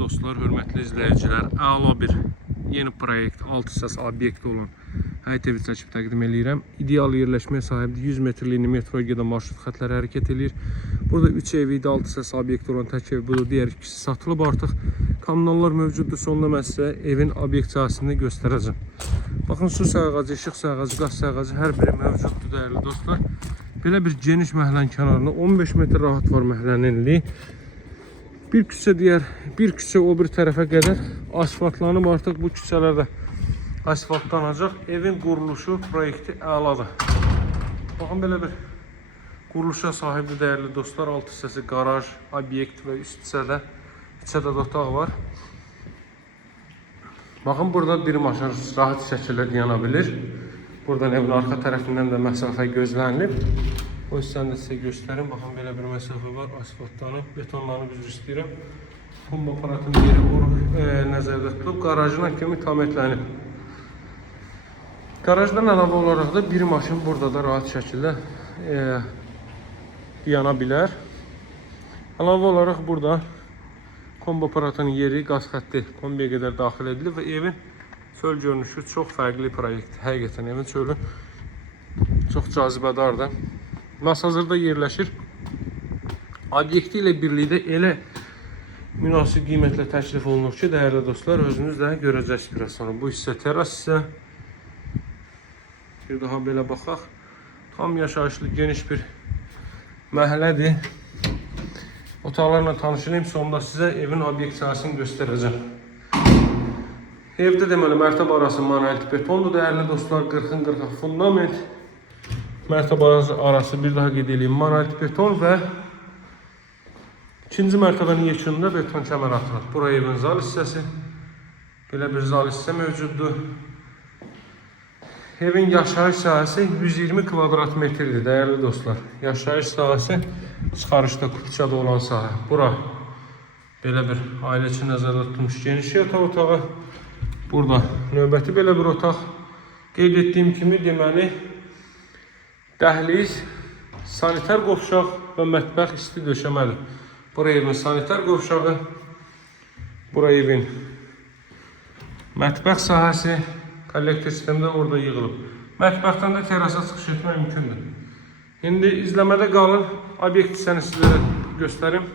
dostlar, hörmətli izləyicilər, əla bir yeni proyekt, 6 səs obyekt olan həyət evi çəkib təqdim edirəm. İdeal yerləşməyə sahibdir. 100 metrlik metroya gedən marşrut xətləri hərəkət edir. Burada 3 ev idi, 6 səs obyekt olan tək ev budur. Digər ikisi satılıb artıq. Kommunallar mövcuddur. Sonunda mən sizə evin obyekt sahəsini göstərəcəm. Baxın, su sağağacı, işıq sağağacı, qaz sağağacı hər biri mövcuddur dəyərli dostlar. Belə bir geniş məhəllənin kənarında 15 metr rahat var məhəllənin enliyi. Bir küçə deyər, bir küçə o bir tərəfə qədər asfaltlanıb, artıq bu küçələrdə asfaltlanacaq. Evin quruluşu, proyekti əladır. Baxın, belə bir quruluşa sahibdir dəyərli dostlar. Alt hissəsi qaraj, obyekt və üst hissədə 2 ədəd otaq var. Baxın, burada bir maşın rahat şəkildə yana bilir. Buradan evin arxa tərəfindən də məsafə gözlənilib. O hissəni də sizə göstərim. Baxın, belə bir məsafə var. Asfaltlanıb, betonlanıb, üzr istəyirəm. Pump aparatının yeri nəzərdə tutulub. Qarajına kimi tam etlənib. Qarajdan əlavə olaraq da bir maşın burada da rahat şəkildə yana bilər. Əlavə olaraq burada kombi aparatının yeri, qaz xətti kombiyə qədər daxil edilib və evin çöl görünüşü çox fərqli proyekt. Həqiqətən evin çölü çox cazibədardır. Hazırda yerləşir. Obyekti ilə birlikdə elə münasib qiymətlə təklif olunur ki, dəyərli dostlar, özünüz də görəcəksiniz biraz sonra. Bu hissə teras hissə. Bir daha belə baxaq. Tam yaşayışlı, geniş bir məhəllədir. Otaqlarla tanışırım. Sonunda sizə evin obyekt sahəsini göstərəcəm. Evdə deməli mərtəbə arası manuel betondur dəyərli dostlar. 40-ın 40 fundament. Mərtəbə arası bir daha qeyd edeyim, manuel beton və ikinci mərtəbənin yekununda beton kəmər atılır. Bura evin zal hissəsi. Belə bir zal hissə mövcuddur. Evin yaşayış sahəsi 120 kvadrat metrdir dəyərli dostlar. Yaşayış sahəsi çıxarışda kupçada olan sahə. Bura belə bir ailə üçün nəzərdə tutulmuş geniş yataq otağı. Burada növbəti belə bir otaq. Qeyd etdiyim kimi deməli dəhliz, sanitar qovşaq və mətbəx isti döşəmədir. Bura evin sanitar qovşağı, bura evin mətbəx sahəsi, kollektor sistemdə orada yığılıb. Mətbəxdən də terasa çıxış etmək mümkündür. İndi izləmədə qalın, obyekt hissəni sizlərə göstərim.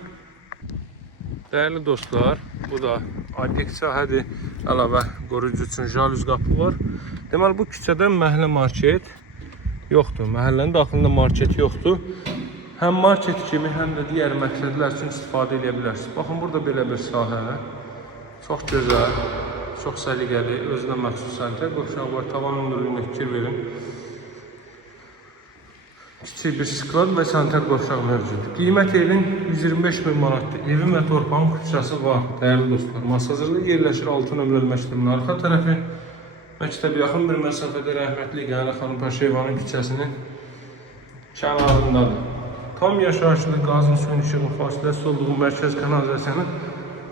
Dəyərli dostlar, bu da obyekt sahədir. Əlavə qoruyucu üçün jalüz qapı var. Deməli, bu küçədə məhəllə market yoxdur. Məhəllənin daxilində market yoxdur. Həm market kimi, həm də digər məqsədlər üçün istifadə edə bilərsiniz. Baxın, burada belə bir sahə. Çox gözəl, çox səliqəli, özünə məxsus sanitar qovşağı var. Tavan hündürlüyünə fikir verin. Kiçik bir sklad və sanitar qovşaq mövcuddur. Qiymət evin 125.000 manatdır. Evin və torpağın küçəsi var, dəyərli dostlar. Masazırda yerləşir 6 nömrəli məktəbin arxa tərəfi. Məktəbə yaxın bir məsafədə rəhmətli Gələ xanım Paşevanın küçəsinin kənarındadır. Tam yaşayışlı qazın suyun işığın fasiləsi olduğu mərkəz kanalizasiyanın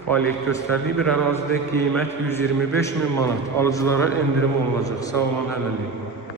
fəaliyyət göstərdiyi bir ərazidə qiymət 125.000 manat. Alıcılara endirim olunacaq. Sağ olun, hələlik.